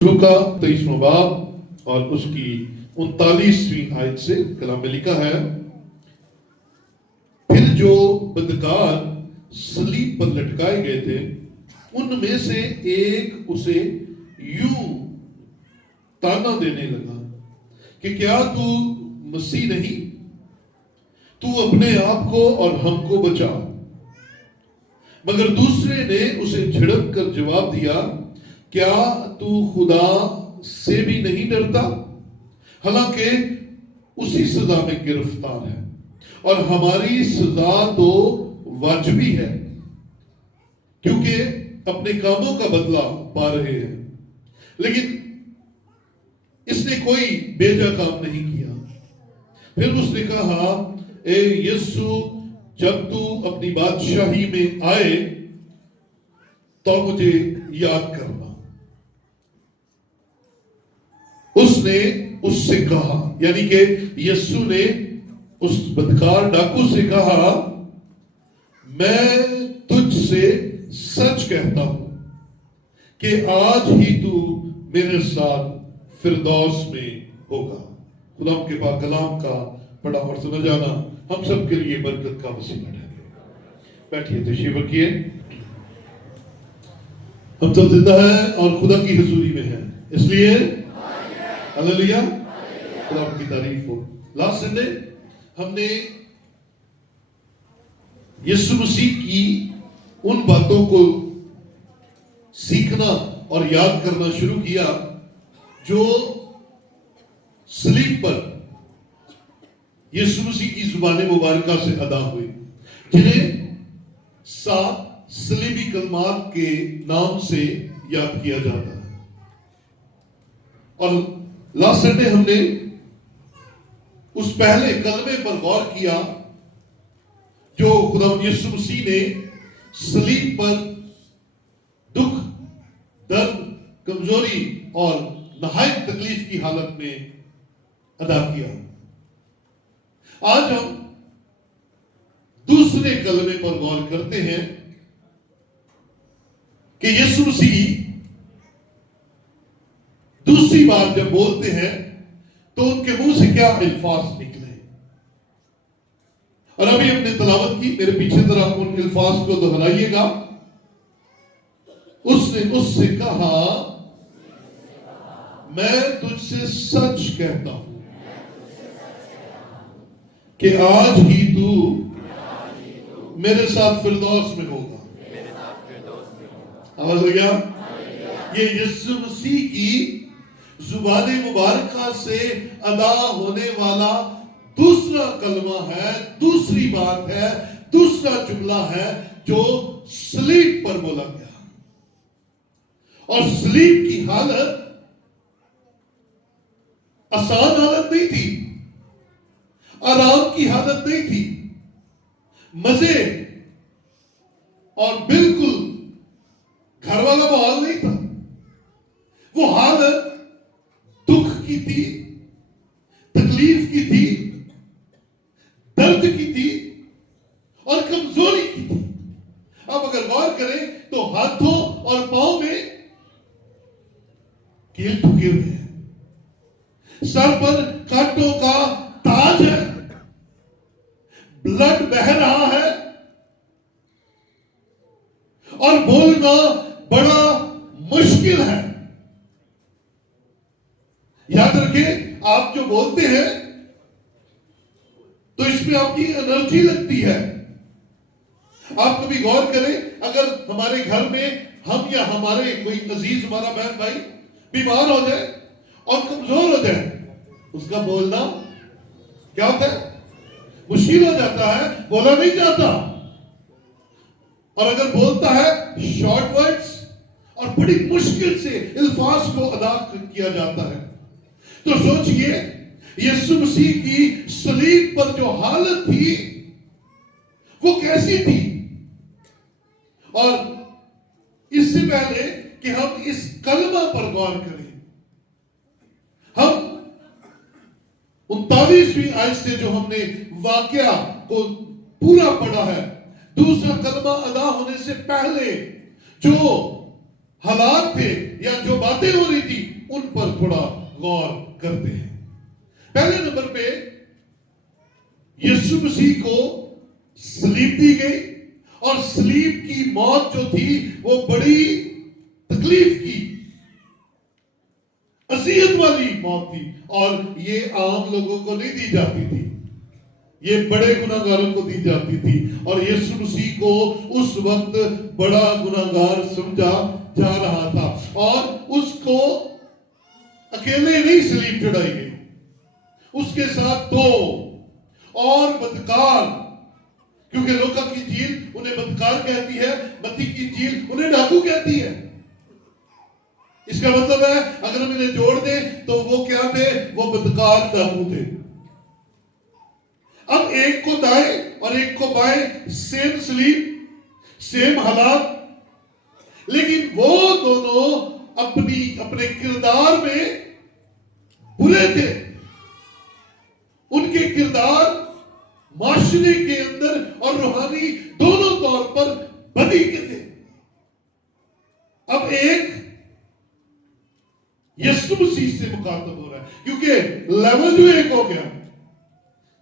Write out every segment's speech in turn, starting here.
کا 23واں باب اور اس کی 39ویں آیت سے کلام میں لکھا ہے، پھر جو بدکار صلیب پر لٹکائے گئے تھے ان میں سے ایک اسے یوں تانا دینے لگا کہ کیا تو مسیح نہیں؟ تو اپنے آپ کو اور ہم کو بچا۔ مگر دوسرے نے اسے جھڑک کر جواب دیا، کیا تو خدا سے بھی نہیں ڈرتا؟ حالانکہ اسی سزا میں گرفتار ہے اور ہماری سزا تو واجبی ہے کیونکہ اپنے کاموں کا بدلہ پا رہے ہیں، لیکن اس نے کوئی بیجا کام نہیں کیا۔ پھر اس نے کہا، اے یسوع، جب تو اپنی بادشاہی میں آئے تو مجھے یاد کرنا۔ اس نے اس سے کہا، یعنی کہ یسوع نے اس بدکار ڈاکو سے کہا، میں تجھ سے سچ کہتا ہوں کہ آج ہی تو میرے ساتھ فردوس میں ہوگا۔ خدا کے پاک کلام کا پڑھا اور سنا جانا ہم سب کے لیے برکت کا وسیلہ ٹھہرے۔ بیٹھیے، تشریف رکھیے۔ ہم سب زندہ ہیں اور خدا کی حضوری میں ہیں، اس لیے ہلیلویا، خدا کی تعریف ہو۔ لاسٹ سنڈے ہم نے یسوع مسیح کی ان باتوں کو سیکھنا اور یاد کرنا شروع کیا جو صلیب پر یسوع مسیح کی زبان مبارکہ سے ادا ہوئی، جنہیں 7 صلیبی کلمات کے نام سے یاد کیا جاتا ہے۔ اور لاسٹ سنڈے ہم نے اس پہلے کلمے پر غور کیا جو خدا یسوع مسیح نے صلیب پر دکھ، درد، کمزوری اور نہایت تکلیف کی حالت میں ادا کیا۔ آج ہم دوسرے کلمے پر غور کرتے ہیں کہ یسوع مسیح دوسری بار جب بولتے ہیں تو ان کے منہ سے کیا الفاظ نکلے، اور ابھی ہم نے تلاوت کی، میرے پیچھے طرف ان الفاظ کو دہرائیے گا۔ اس نے اس سے کہا، میں تجھ سے سچ کہتا ہوں کہ آج ہی تو میرے ساتھ فردوس میں ہوگا۔ آواز ہو گیا؟ یہ یسوع مسیح کی زبان مبارکہ سے ادا ہونے والا دوسرا کلمہ ہے، دوسری بات ہے، دوسرا جملہ ہے جو صلیب پر بولا گیا۔ اور صلیب کی حالت آسان حالت نہیں تھی، آرام کی حالت نہیں تھی، مزے اور بالکل گھر والا ماحول نہیں تھا۔ وہ حالت دکھ کی تھی، تکلیف کی تھی، درد کی تھی اور کمزوری کی تھی۔ اب اگر غور کریں تو ہاتھوں اور پاؤں میں کیل ٹھکے ہوئے ہیں، سر پر کانٹوں کا تاج ہے، بلڈ بہہ رہا ہے اور بولنا بڑا مشکل ہے۔ یاد رکھیں، آپ جو بولتے ہیں تو اس میں آپ کی انرجی لگتی ہے۔ آپ کبھی غور کریں، اگر ہمارے گھر میں ہم یا ہمارے کوئی عزیز، ہمارا بہن بھائی بیمار ہو جائے اور کمزور ہو جائے، اس کا بولنا کیا ہوتا ہے؟ مشکل ہو جاتا ہے، بولا نہیں جاتا، اور اگر بولتا ہے شارٹ ورڈز اور بڑی مشکل سے الفاظ کو ادا کیا جاتا ہے۔ تو سوچئے یسوع مسیح کی صلیب پر جو حالت تھی وہ کیسی تھی؟ اور اس سے پہلے کہ ہم اس کلمہ پر غور کریں، ہم 39ویں آیت سے جو ہم نے واقعہ کو پورا پڑھا ہے، دوسرا کلمہ ادا ہونے سے پہلے جو حالات تھے یا جو باتیں ہو رہی تھی ان پر تھوڑا غور کرتے ہیں. پہلے نمبر پہ یسوع مسیح کو صلیب دی گئی اور صلیب کی موت جو تھی وہ بڑی تکلیف کی اذیت والی موت تھی اور یہ عام لوگوں کو نہیں دی جاتی تھی، یہ بڑے گناہگاروں کو دی جاتی تھی اور یسوع مسیح کو اس وقت بڑا گناہگار سمجھا جا رہا تھا اور اس کو اکیلے نہیں صلیب چڑھائی گئی، اس کے ساتھ دو اور بدکار، کیونکہ لوکا کی انجیل انہیں بدکار کہتی ہے، متی کی انجیل انہیں ڈاکو کہتی ہے. اس کا مطلب ہے اگر ہم انہیں جوڑ دیں تو وہ کیا تھے؟ وہ بدکار ڈاکو تھے. اب ایک کو دائیں اور ایک کو بائیں، سیم صلیب، سیم حالات، لیکن وہ دونوں اپنے کردار میں برے تھے. ان کے کردار معاشرے کے اندر اور روحانی دونوں طور پر بدی کے تھے. اب ایک یسوع مسیح سے مخاطب ہو رہا ہے کیونکہ لیول جو ایک ہو گیا.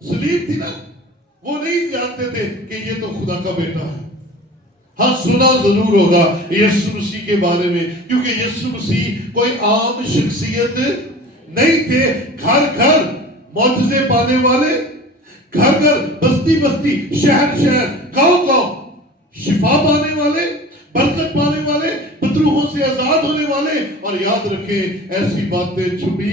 صلیب تھی نا، وہ نہیں جانتے تھے کہ یہ تو خدا کا بیٹا ہے. ہاں سنا ضرور ہوگا یسوع مسیح کے بارے میں، کیونکہ یسوع مسیح کوئی عام شخصیت نہیں تھے. گھر گھر معجزے پانے والے، گھر گھر، بستی بستی، شہر شہر، گاؤں گاؤں شفا پانے والے، برکت پانے والے، بدروحوں سے آزاد ہونے والے. اور یاد رکھیں ایسی باتیں چھپی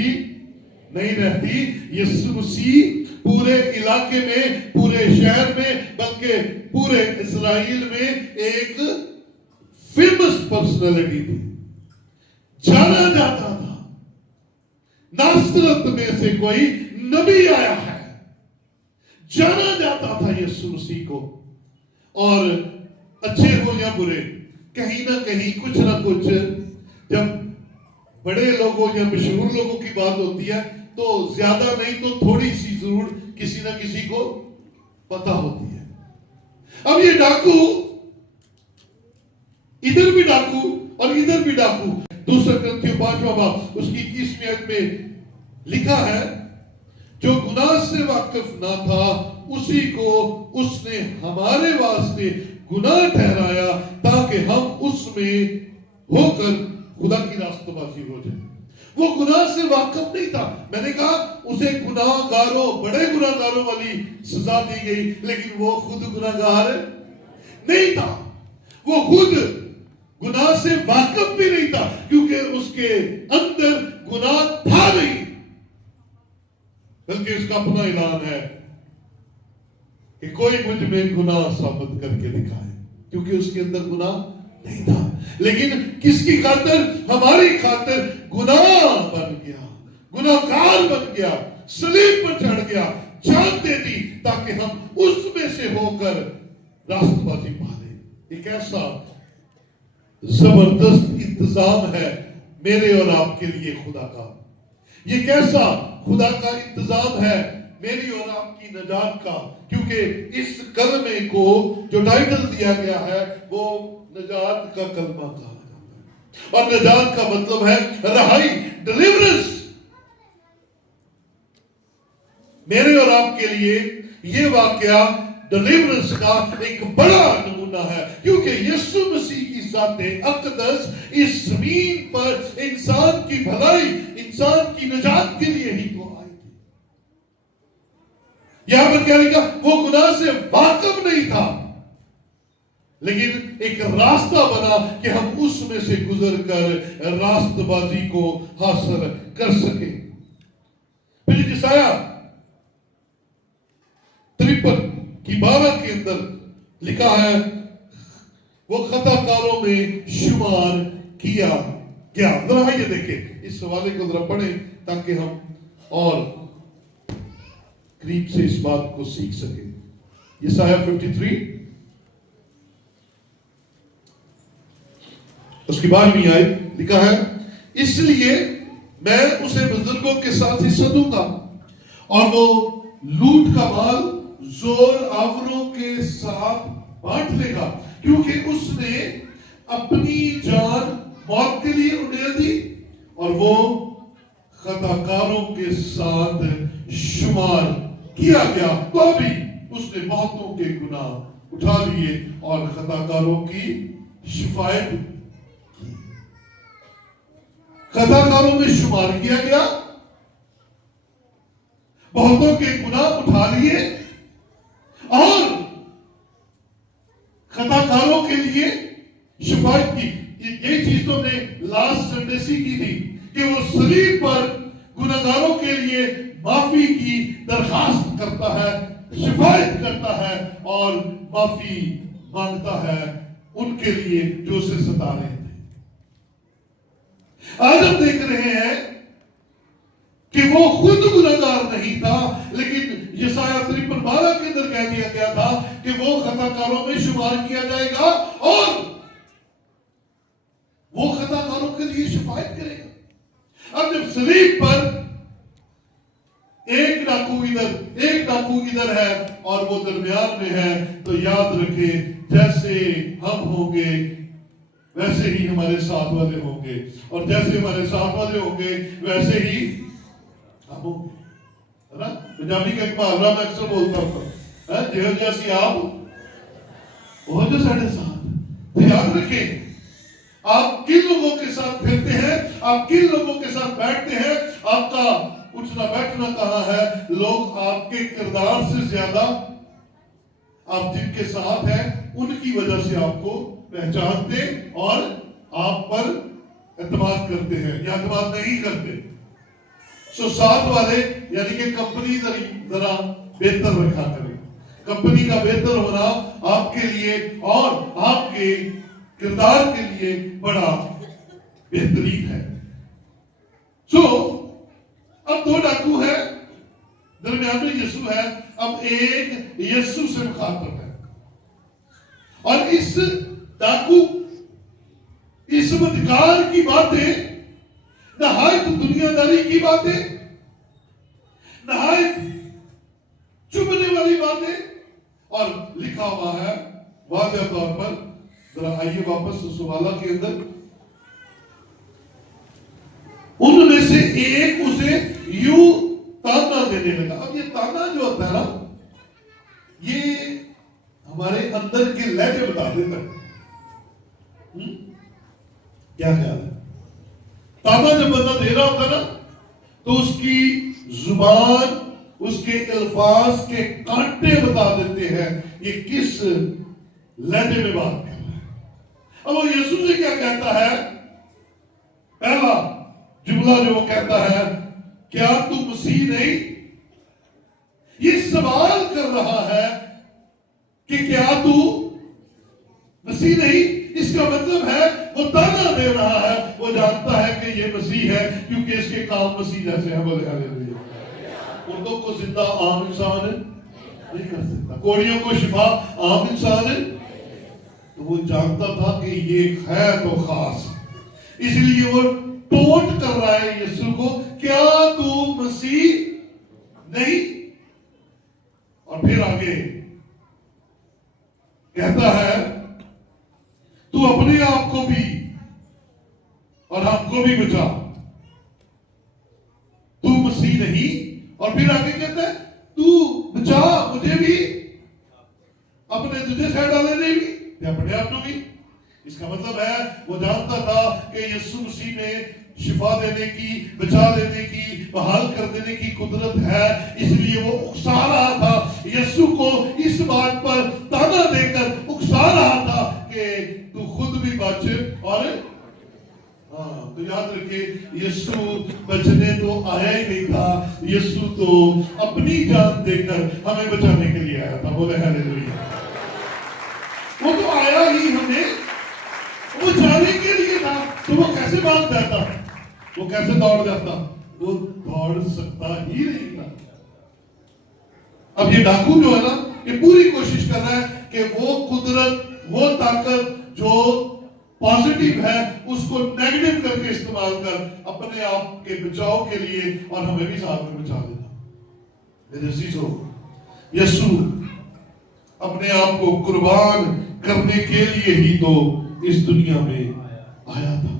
نہیں رہتی. یسوع مسیح پورے علاقے میں، پورے شہر میں، بلکہ پورے اسرائیل میں ایک فیمس پرسنالٹی تھی، جانا جاتا تھا. ناصرت میں سے کوئی نبی آیا ہے، جانا جاتا تھا یسوع مسیح کو. اور اچھے ہو یا برے، کہیں نہ کہیں کچھ نہ کچھ، جب بڑے لوگوں یا مشہور لوگوں کی بات ہوتی ہے تو زیادہ نہیں تو تھوڑی سی ضرور کسی نہ کسی کو پتا ہوتی ہے. اب یہ ڈاکو ادھر بھی ڈاکو اور ادھر بھی ڈاکو. دوسرا کرنتھیوں 5واں باب اس کی 21ویں آیت میں لکھا ہے، جو گناہ سے واقف نہ تھا اسی کو اس نے ہمارے واسطے گناہ ٹھہرایا تاکہ ہم اس میں ہو کر خدا کی راست بازی ہو جائے. وہ گناہ سے واقف نہیں تھا. میں نے کہا اسے گناہ گاروں، بڑے گناہ گاروں والی سزا دی گئی، لیکن وہ خود گناہ گار نہیں تھا. وہ خود گناہ سے واقف بھی نہیں تھا کیونکہ اس کے اندر گناہ تھا نہیں، بلکہ اس کا اپنا اعلان ہے کہ کوئی مجھ میں گناہ ثابت کر کے دکھائے، کیونکہ اس کے اندر گناہ نہیں تھا. لیکن کس کی خاطر؟ ہماری خاطر گناہ بن گیا، گناہ گار بن گیا، صلیب پر چڑھ گیا، جان دے دی تاکہ ہم اس میں سے ہو کر راست بازی پا لیں. ایک ایسا زبردست انتظام ہے میرے اور آپ کے لیے خدا کا. یہ کیسا خدا کا انتظام ہے میری اور آپ کی نجات کا، کیونکہ اس کلمے کو جو ٹائٹل دیا گیا ہے وہ نجات کا کلمہ کہا جاتا ہے. اور نجات کا مطلب ہے رہائی، ڈیلیورنس. میرے اور آپ کے لیے یہ واقعہ ڈیلیورنس کا ایک بڑا نمونہ ہے، کیونکہ یسوع مسیح کی ذات اقدس اس زمین پر انسان کی بھلائی، انسان کی نجات کے لیے ہی تو آئی تھی. یہاں پر کیا لکھا؟ وہ گناہ سے واقف نہیں تھا، لیکن ایک راستہ بنا کہ ہم اس میں سے گزر کر راست بازی کو حاصل کر سکیں. پھر یسایہ 53 کی 12 کے اندر لکھا ہے، وہ خطا کاروں میں شمار کیا گیا. ذرا یہ دیکھیں، اس حوالے کو ذرا پڑھیں تاکہ ہم اور قریب سے اس بات کو سیکھ سکیں. یسایہ 53 اس کی 12ویں آیت لکھا ہے، اس لیے میں اسے بزرگوں کے ساتھ حصہ دوں گا اور وہ لوٹ کا مال زور آوروں کے ساتھ بانٹ لے گا، کیونکہ اس نے اپنی جان موت کے لیے انڈیل دی اور وہ خطاکاروں کے ساتھ شمار کیا گیا، تو بھی اس نے بہتوں کے گناہ اٹھا لیے اور خطاکاروں کی شفاعت کی۔ خطاکاروں میں شمار کیا گیا، بہتوں کے گناہ اٹھا لیے اور خطاکاروں کے لیے شفاعت کی۔ یہ چیز تو نے لاسٹ سنڈے سیکھی تھی کہ وہ صلیب پر گناہگاروں کے لیے معافی کی درخواست کرتا ہے، شفاعت کرتا ہے اور معافی مانگتا ہے ان کے لیے جو اسے ستا رہے تھے۔ آج ہم دیکھ رہے ہیں کہ وہ خود گناہگار نہیں تھا، لیکن یسایہ 53:12 کے اندر کہہ دیا گیا تھا کہ وہ خطاکاروں میں شمار کیا جائے گا اور وہ خطاکاروں کے لیے شفاعت کرے گا۔ اب جب صلیب پر ایک ڈاکو ادھر ہے اور وہ درمیان میں ہے، تو یاد رکھیں جیسے ہم ہوں گے ویسے ہی ہمارے ساتھ والے ہوں گے، اور جیسے ہمارے ساتھ والے ہوں گے ویسے ہی ہم ہوں گے، ہے نا؟ پنجابی کا ایک محاورہ میں اکثر بولتا ہوں، جہو جیسی آپ وہ جو ساڑھے ساتھ۔ تو یاد رکھیں آپ کن لوگوں کے ساتھ پھرتے ہیں، آپ کن لوگوں کے ساتھ بیٹھتے ہیں، آپ کا اٹھنا بیٹھنا کہاں ہے۔ لوگ آپ کے کردار سے زیادہ آپ جن کے ساتھ ہیں ان کی وجہ سے آپ کو پہچانتے اور آپ پر اعتماد کرتے ہیں یا اعتماد نہیں کرتے۔ سو ساتھ والے یعنی کہ کمپنی ذرا بہتر رکھا کرے، کمپنی کا بہتر ہونا آپ کے لیے اور آپ کے کردار کے لیے بڑا بہترین ہے۔ سو اب دو ڈاکو ہے، درمیان میں یسوع ہے، اب ایک یسوع سے مخاطب ہے، اور اس ڈاکو اس بدکار کی باتیں نہایت دنیا داری کی باتیں، نہایت چبھنے والی باتیں، اور لکھا ہوا ہے واضح طور پر۔ ذرا آئیے واپس سوالہ کے اندر، ان میں سے ایک اسے یوں تانا دینے لگا۔ اب یہ تانا جو ہوتا ہے نا، یہ ہمارے اندر کے لہجے بتا دیتا ہے۔ کیا خیال ہے؟ تانا جب بندہ دے رہا ہوتا ہے نا، تو اس کی زبان، اس کے الفاظ کے کانٹے بتا دیتے ہیں یہ کس لہجے میں بات کر رہا ہے۔ اب وہ یسوع سے کیا کہتا ہے؟ پہلا جملہ جو وہ کہتا ہے، کیا تو مسیح نہیں؟ یہ سوال کر رہا ہے کہ کیا تو مسیح نہیں؟ اس کا مطلب ہے وہ تانا دے رہا ہے، وہ جانتا ہے کہ یہ مسیح ہے کیونکہ اس کے کام مسیح جیسے ہیں۔ بولے ہاللیلویا۔ مردوں کو زندہ عام انسان نہیں کر سکتا، کوڑیوں کو شفا عام انسان ہے، تو وہ جانتا تھا کہ یہ ہے تو خاص، اس لیے وہ ٹونٹ کر رہا ہے یسوع کو، کیا تو مسیح نہیں؟ اور پھر آگے کہتا ہے تو اپنے آپ کو بھی اور ہم کو بھی بچا، تو مسیح نہیں؟ اور پھر آگے کہتا ہے تو بچا مجھے بھی، اپنے تجھے سائڈ والے نے بھی اپنے آپ کو بھی۔ اس کا مطلب ہے وہ جانتا تھا کہ یسوع مسیح میں شفا دینے کی، بچا دینے کی، بحال کر دینے کی قدرت ہے، اس لیے وہ اکسا رہا تھا یسوع کو، اس بات پر تانا دے کر اکسا رہا تھا کہ تو خود بھی بچ، اور تو یاد رکھے یسوع بچنے تو آیا ہی نہیں تھا، یسوع تو اپنی جان دے کر ہمیں بچانے کے لیے آیا تھا۔ بولے ہاللیلویا۔ وہ تو آیا ہی ہمیں وہ جانے کے لیے تھا، تو وہ کیسے بھاگ جاتا، وہ کیسے دوڑ جاتا؟ وہ دوڑ سکتا ہی نہیں تھا۔ اب یہ ڈاکو جو ہے نا، یہ پوری کوشش کر رہا ہے کہ وہ قدرت، وہ طاقت جو پازیٹیو ہے اس کو نیگیٹو کر کے استعمال کر اپنے آپ کے بچاؤ کے لیے، اور ہمیں بھی ساتھ میں بچا دینا۔ میرے عزیزو، یسوع اپنے آپ کو قربان کرنے کے لیے ہی تو اس دنیا میں آیا تھا۔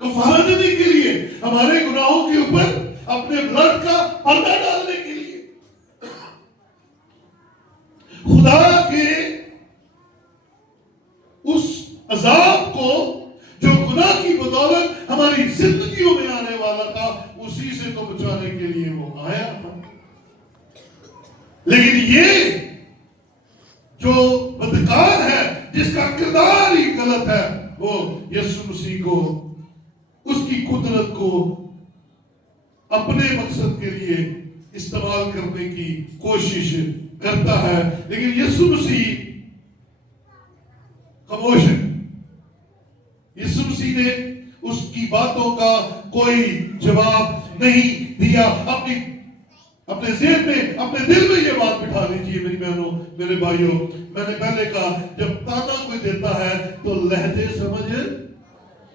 کفارہ دینے کے لیے، ہمارے گناہوں کے اوپر اپنے بلڈ کا پردہ ڈالنے کے لیے، خدا کے اس عذاب کو جو گناہ کی بدولت ہماری زندگیوں میں آنے والا تھا، اسی سے تو بچانے کے لیے وہ آیا تھا۔ لیکن یہ جو بدکار ہے، جس کا کردار ہی غلط ہے، وہ یسوع مسیح کو، اس کی قدرت کو اپنے مقصد کے لیے استعمال کرنے کی کوشش کرتا ہے، لیکن یسوع مسیح خاموش ہے۔ یسوع مسیح نے اس کی باتوں کا کوئی جواب نہیں دیا۔ اپنے ذہن میں، اپنے دل میں یہ بات بٹھا لیجیے میری بہنوں، میرے بھائیوں، میں نے پہلے کہا جب تانا کوئی دیتا ہے تو لہجے سمجھ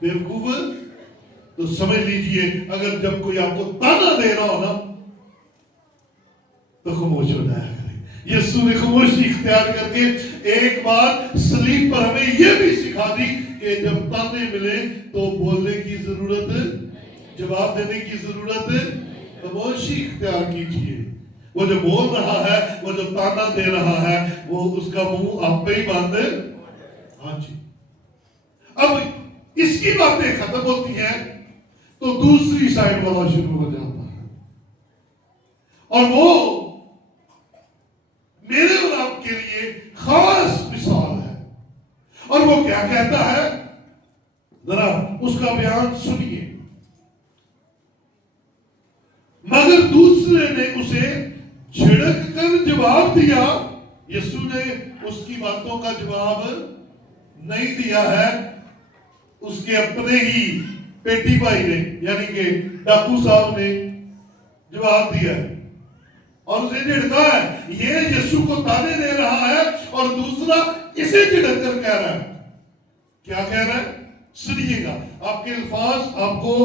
بیوقوف، تو سمجھ لیجیے اگر جب کوئی آپ کو تانا دے رہا ہو نا تو خاموش ہو جایا کرے۔ یسوع نے خاموشی اختیار کر کے ایک بار صلیب پر ہمیں یہ بھی سکھا دی کہ جب تانے ملے تو بولنے کی ضرورت، جواب دینے کی ضرورت، خاموشی اختیار کیجیے۔ وہ جو بول رہا ہے، وہ جو تانا دے رہا ہے، وہ اس کا منہ آپ پہ ہی باندھے۔ ہاں جی، اب اس کی باتیں ختم ہوتی ہیں تو دوسری سائڈ والا شروع ہو جاتا ہے، اور وہ میرے اور آپ کے لیے خاص مثال ہے۔ اور وہ کیا کہتا ہے، ذرا اس کا بیان سنیے۔ مگر دوسرے نے اسے جھڑک کر جواب دیا۔ یسوع نے اس کی باتوں کا جواب نہیں دیا ہے، اس کے اپنے ہی پیٹی بھائی نے، یعنی کہ ڈاکو صاحب نے جواب دیا ہے اور اسے جھڑکا ہے۔ یہ یسوع کو تانے دے رہا ہے اور دوسرا اسے جھڑک کر کہہ رہا ہے۔ کیا کہہ رہا ہے؟ سنیے گا، آپ کے الفاظ آپ کو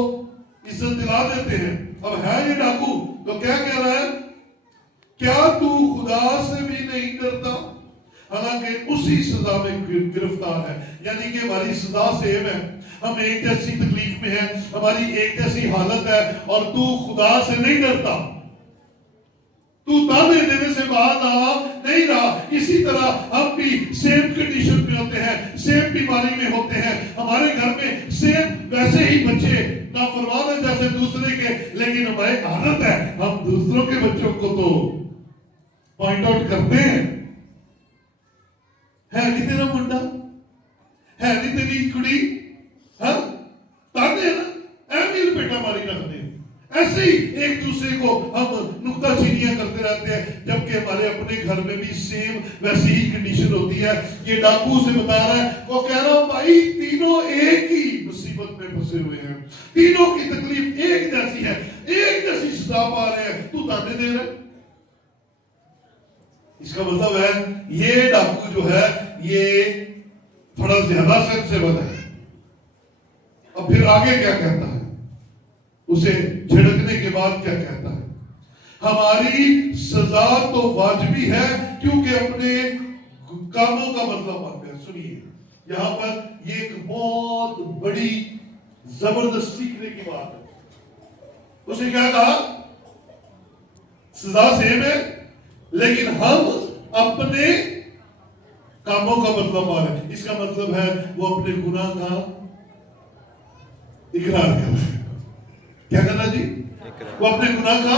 عزت دلا دیتے ہیں۔ اب ہے یہ ڈاکو تو کیا کہہ رہا ہے؟ کیا تو خدا سے بھی نہیں ڈرتا؟ حالانکہ اسی سزا میں گرفتار ہے، یعنی کہ ہماری سزا سیم ہے، ہم ایک جیسی تکلیف میں ہیں، ہماری ایک جیسی حالت ہے، اور تو خدا سے نہیں ڈرتا، تو تانے دینے سے باہر نہیں رہا۔ اسی طرح ہم بھی سیم کنڈیشن میں ہوتے ہیں، سیم بیماری میں ہوتے ہیں، ہمارے گھر میں سیم ویسے ہی بچے نافرمان ہیں جیسے دوسرے کے، لیکن ہماری عادت ہے ہم دوسروں کے بچوں کو تو پوائنٹ آؤٹ کرتے ہیں۔ ہے نہیں تیرا منڈا، ہے نہیں تیری کڑی، ہاں تانے ہیں نا، اے میرے بیٹا ماری رکھتے ہیں۔ ایسے ہی ایک دوسرے کو ہم نکتہ چینیاں کرتے رہتے ہیں، جبکہ ہمارے اپنے گھر میں بھی سیم ویسی ہی کنڈیشن ہوتی ہے۔ یہ ڈاکو سے بتا رہا ہے، وہ کہہ رہا ہوں بھائی تینوں ایک ہی مصیبت میں پھنسے ہوئے ہیں، تینوں کی تکلیف ایک جیسی ہے، ایک جیسی سزا پا رہے ہیں، تو تانے دے رہے۔ اس کا مطلب ہے یہ ڈاکو جو ہے یہ تھوڑا زیادہ سینسیبل ہے۔ اب پھر آگے کیا کہتا ہے؟ اسے جھڑکنے کے بعد کیا کہتا ہے؟ ہماری سزا تو واجبی ہے کیونکہ اپنے کاموں کا بدلہ پاتے ہیں۔ سنیے یہاں پر یہ ایک بہت بڑی زبردست سیکھنے کی بات ہے۔ اسے کیا کہا؟ سزا سیم ہے لیکن ہم اپنے کاموں کا بدلہ پا رہے ہیں۔ اس کا مطلب ہے وہ اپنے گناہ کا اقرار کر رہے ہیں۔ کیا کرنا جی؟ وہ اپنے گناہ کا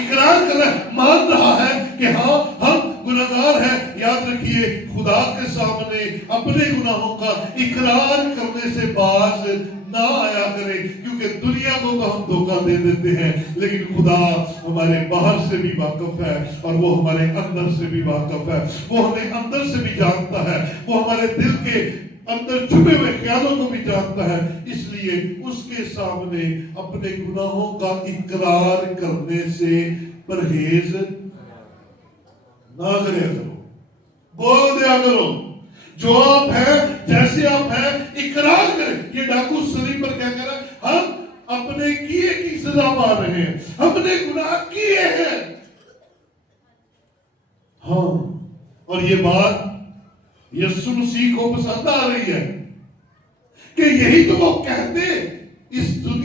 اقرار کر رہا ہے، مان رہا ہے کہ ہاں ہم گناہگار ہیں۔ یاد رکھیے خدا کے سامنے اپنے گناہوں کا اقرار کرنے سے باز نہ آیا کرے، کیونکہ دنیا کو تو ہم دھوکہ دے دیتے ہیں لیکن خدا ہمارے باہر سے بھی واقف ہے اور وہ ہمارے اندر سے بھی واقف ہے، وہ ہمیں اندر سے بھی جانتا ہے، وہ ہمارے دل کے اندر چھپے ہوئے خیالوں کو بھی جانتا ہے۔ اس لیے اس کے سامنے اپنے گناہوں کا اقرار کرنے سے پرہیز نہ کریا کرو، بول دیا کرو جو آپ ہیں، جیسے آپ ہیں اقرار کریں۔ یہ ڈاکو صلیب پر کیا کر رہا ہے؟ ہم اپنے کیے کی سزا پا رہے ہیں، ہم نے گناہ کیے ہیں۔ ہاں، اور یہ بات یسوع مسیح کو پسند آ رہی ہے کہ یہی تو وہ کہتے